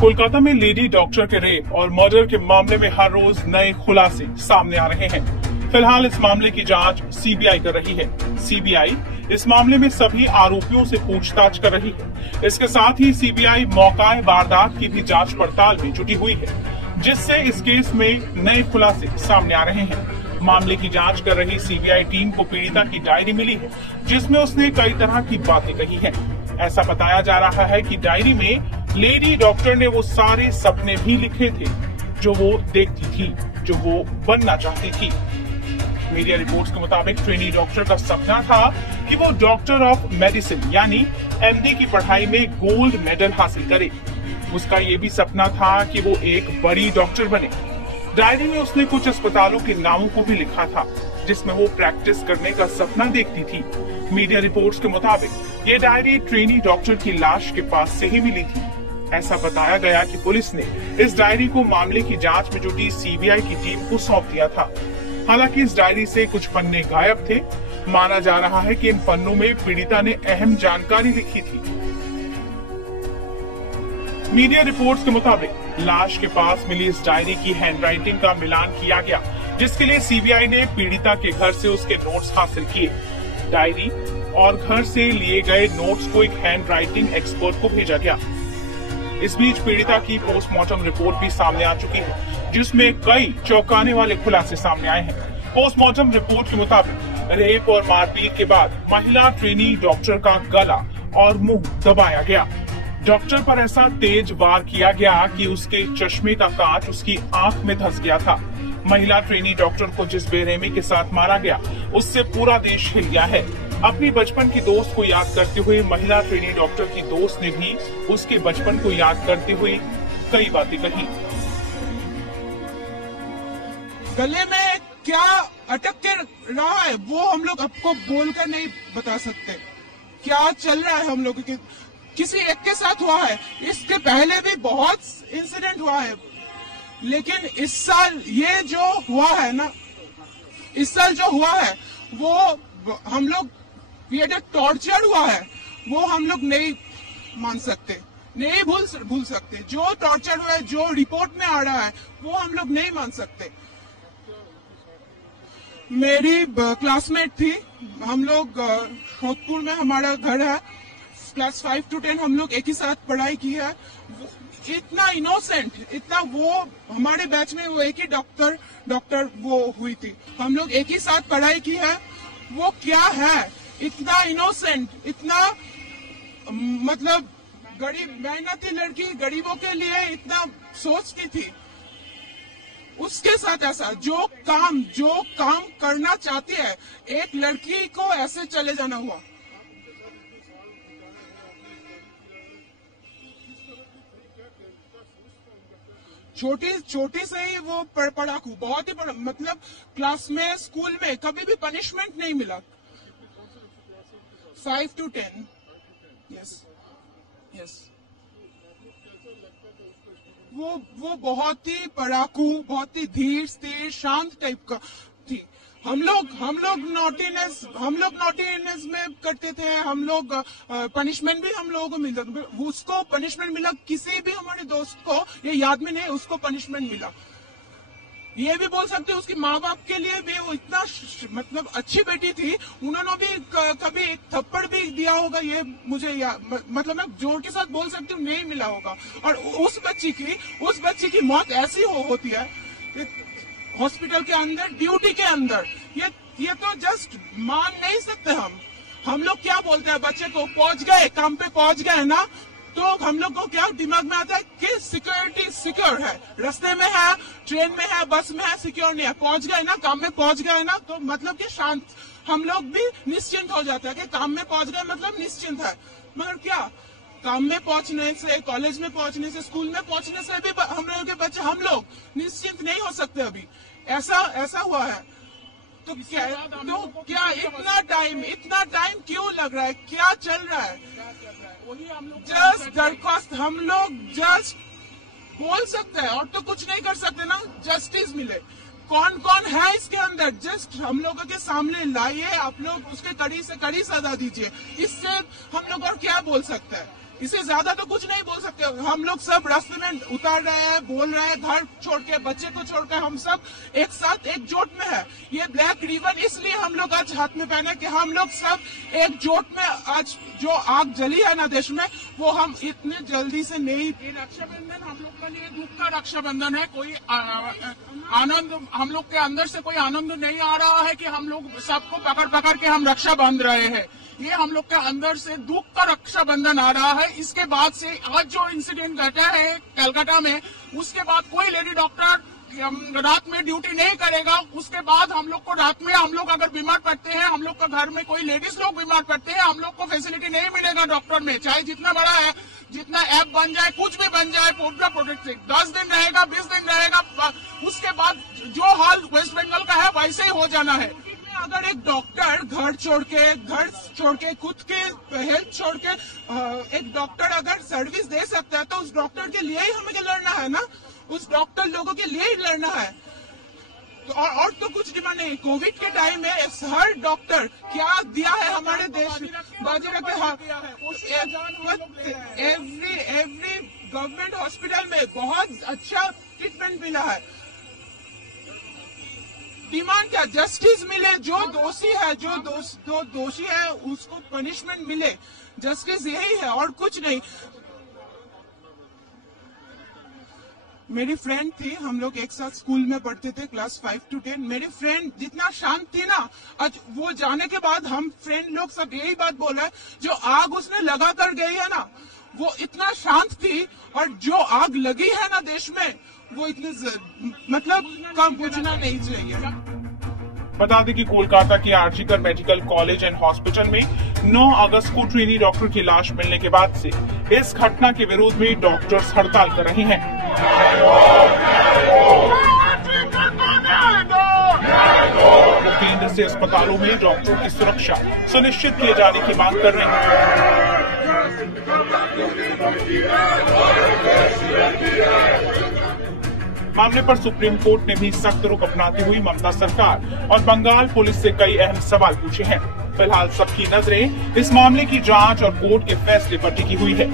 कोलकाता में lady doctor के rape और मर्डर के मामले में हर रोज नए खुलासे सामने आ रहे हैं। फिलहाल इस मामले की जांच सीबीआई कर रही है। सीबीआई इस मामले में सभी आरोपियों से पूछताछ कर रही है। इसके साथ ही सीबीआई मौका वारदात की भी जांच पड़ताल में जुटी हुई है, जिससे इस केस में नए खुलासे सामने आ रहे हैं। मामले की जांच कर रही सीबीआई टीम को पीड़िता की डायरी मिली है, जिसमें उसने कई तरह की बातें कही हैं। ऐसा बताया जा रहा है कि डायरी में लेडी डॉक्टर ने वो सारे सपने भी लिखे थे जो वो देखती थी, जो वो बनना चाहती थी। मीडिया रिपोर्ट्स के मुताबिक ट्रेनी डॉक्टर का सपना था कि वो डॉक्टर ऑफ मेडिसिन यानी एमडी की पढ़ाई में गोल्ड मेडल हासिल करे। उसका ये भी सपना था कि वो एक बड़ी डॉक्टर बने। डायरी में उसने कुछ अस्पतालों के नामों को भी लिखा था, जिसमें वो प्रैक्टिस करने का सपना देखती थी। मीडिया रिपोर्ट्स के मुताबिक ये डायरी ट्रेनी डॉक्टर की लाश के पास से ही मिली थी। ऐसा बताया गया कि पुलिस ने इस डायरी को मामले की जांच में जुटी सीबीआई की टीम को सौंप दिया था। हालांकि इस डायरी से कुछ पन्ने गायब थे। माना जा रहा है कि इन पन्नों में पीड़िता ने अहम जानकारी लिखी थी। मीडिया रिपोर्ट्स के मुताबिक लाश के पास मिली इस डायरी की हैंडराइटिंग का मिलान किया गया, जिसके लिए सीबीआई ने पीड़िता के घर से उसके नोट्स हासिल किए। डायरी और घर से लिए गए नोट्स को एक हैंडराइटिंग एक्सपर्ट को भेजा गया। इस बीच पीड़िता की पोस्टमार्टम रिपोर्ट भी सामने आ चुकी है, जिसमें कई चौंकाने वाले खुलासे सामने आए हैं। पोस्टमार्टम रिपोर्ट के मुताबिक रेप और मारपीट के बाद महिला ट्रेनी डॉक्टर का गला और मुंह दबाया गया। डॉक्टर पर ऐसा तेज वार किया गया कि उसके चश्मे का कांच उसकी आंख में धंस गया था। महिला ट्रेनी डॉक्टर को जिस बेरहमी के साथ मारा गया, उससे पूरा देश हिल गया है। अपनी बचपन की दोस्त को याद करते हुए महिला ट्रेनी डॉक्टर की दोस्त ने भी उसके बचपन को याद करते हुए कई बातें कही। गले में क्या अटक के रहा है वो हम लोग आपको बोलकर नहीं बता सकते। क्या चल रहा है हम लोग के किसी एक के साथ हुआ है। इसके पहले भी बहुत इंसिडेंट हुआ है, लेकिन इस साल ये जो हुआ है ना, इस साल जो हुआ है वो हम लोग ये जो टॉर्चर हुआ है वो हम लोग नहीं मान सकते, नहीं भूल सकते। जो टॉर्चर हुआ है, जो रिपोर्ट में आ रहा है, वो हम लोग नहीं मान सकते। मेरी क्लासमेट थी, हम लोग जोधपुर में हमारा घर है, क्लास 5 to 10 हम लोग एक ही साथ पढ़ाई की है। इतना इनोसेंट, इतना वो हमारे बैच में वो एक ही डॉक्टर वो हुई थी। हम लोग एक ही साथ पढ़ाई की है। वो क्या है, इतना इनोसेंट, इतना मतलब गरीब मेहनती लड़की, गरीबों के लिए इतना सोचती थी। उसके साथ ऐसा जो काम करना चाहती है, एक लड़की को ऐसे चले जाना हुआ। छोटी से ही वो पढ़ाकू, बहुत ही मतलब क्लास में, स्कूल में कभी भी पनिशमेंट नहीं मिला। 5 to 10, यस। वो बहुत ही पढ़ाकू, बहुत ही धीर स्थिर शांत टाइप का थी। हम लोग नॉटीनेस में करते थे। हम लोग पनिशमेंट भी हम लोगों को मिलता था। उसको पनिशमेंट मिला, किसी भी हमारे दोस्त को ये याद में नहीं, उसको पनिशमेंट मिला। ये भी बोल सकते हैं उसके माँ बाप के लिए भी वो इतना मतलब अच्छी बेटी थी, उन्होंने भी कभी एक थप्पड़ भी दिया होगा, ये मुझे मतलब मैं जोर के साथ बोल सकती हूँ, नहीं मिला होगा। और उस बच्ची की मौत ऐसी होती है हॉस्पिटल के अंदर, ड्यूटी के अंदर। ये तो जस्ट मान नहीं सकते हम लोग क्या बोलते हैं बच्चे को, पहुंच गए, काम पे पहुंच गए ना, तो हम लोग को क्या दिमाग में आता है कि सिक्योरिटी सिक्योर है, रास्ते में है, ट्रेन में है, बस में है, सिक्योर नहीं है। पहुंच गए ना, काम में पहुंच गए ना, तो मतलब कि शांत, हम लोग भी निश्चिंत हो जाते हैं कि काम में पहुंच गए मतलब निश्चिंत है। मगर क्या, काम में पहुंचने से, कॉलेज में पहुंचने से, स्कूल में पहुंचने से भी हम लोगों के बच्चे, हम लोग निश्चिंत नहीं हो सकते। अभी ऐसा हुआ है तो क्या इतना टाइम क्यों लग रहा है, क्या चल रहा है? वही हम लोग जस्ट दरख्वास्त हम लोग जस्ट बोल सकते हैं और तो कुछ नहीं कर सकते ना, जस्टिस मिले। कौन कौन है इसके अंदर, जस्ट हम लोगों के सामने लाइए, आप लोग उसके कड़ी से कड़ी सजा दीजिए। इससे हम लोग और क्या बोल सकते हैं, इससे ज्यादा तो कुछ नहीं बोल सकते। हम लोग सब रास्ते में उतार रहे हैं, बोल रहे हैं, घर छोड़ के, बच्चे को छोड़ के, हम सब एक साथ एकजुट में है। ये ब्लैक रिबन इसलिए हम लोग आज हाथ में पहने कि हम लोग सब एकजुट में आज जो आग जली है ना देश में, वो हम इतने जल्दी से नहीं। रक्षाबंधन हम लोग के लिए दुख का रक्षाबंधन है। कोई आनंद हम लोग के अंदर से कोई आनंद नहीं आ रहा है कि हम लोग सबको पकड़ पकड़ के हम रक्षा बांध रहे हैं। ये हम लोग के अंदर से दुख का रक्षाबंधन आ रहा है। इसके बाद से आज जो इंसिडेंट घटा है कलकत्ता में, उसके बाद कोई लेडी डॉक्टर रात में ड्यूटी नहीं करेगा। उसके बाद हम लोग को रात में, हम लोग अगर बीमार पड़ते हैं, हम लोग का घर में कोई लेडीज लोग बीमार पड़ते हैं, हम लोग को फैसिलिटी नहीं मिलेगा डॉक्टर में, चाहे जितना बड़ा है, जितना ऐप बन जाए, कुछ भी बन जाए, पूरा प्रोटेक्ट 10 दिन रहेगा, 20 दिन रहेगा। उसके बाद जो हाल वेस्ट बंगाल का है वैसे ही हो जाना है। अगर एक डॉक्टर घर छोड़ के खुद के हेल्थ छोड़ के एक डॉक्टर अगर सर्विस दे सकता है, तो उस डॉक्टर के लिए ही हमें लड़ना है ना, उस डॉक्टर लोगों के लिए ही लड़ना है। तो और तो कुछ डिमांड नहीं। कोविड के टाइम में हर डॉक्टर क्या दिया है हमारे देश में, बाजी रखे, एवरी गवर्नमेंट हॉस्पिटल में बहुत अच्छा ट्रीटमेंट मिला है। डिमांड क्या, जस्टिस मिले, जो दोषी है, जो दोषी है उसको पनिशमेंट मिले, जस्टिस यही है और कुछ नहीं। मेरी फ्रेंड थी, हम लोग एक साथ स्कूल में पढ़ते थे, क्लास 5 to 10। मेरी फ्रेंड जितना शांत थी ना, आज वो जाने के बाद हम फ्रेंड लोग सब यही बात बोल रहे हैं, जो आग उसने लगा कर गई है ना, वो इतना शांत थी, और जो आग लगी है ना देश में, वो इतने मतलब कम बुझना नहीं चाहिए। बता दें कि कोलकाता के RG Kar medical college and hospital में 9 अगस्त को ट्रेनी डॉक्टर की लाश मिलने के बाद से इस घटना के विरोध में डॉक्टर्स हड़ताल कर रहे हैं। वो केंद्र से अस्पतालों में डॉक्टरों की सुरक्षा सुनिश्चित किए जाने की मांग कर रहे हैं। मामले पर सुप्रीम कोर्ट ने भी सख्त रुख अपनाते हुए ममता सरकार और बंगाल पुलिस से कई अहम सवाल पूछे हैं। फिलहाल सबकी नजरें इस मामले की जांच और कोर्ट के फैसले पर टिकी हुई है।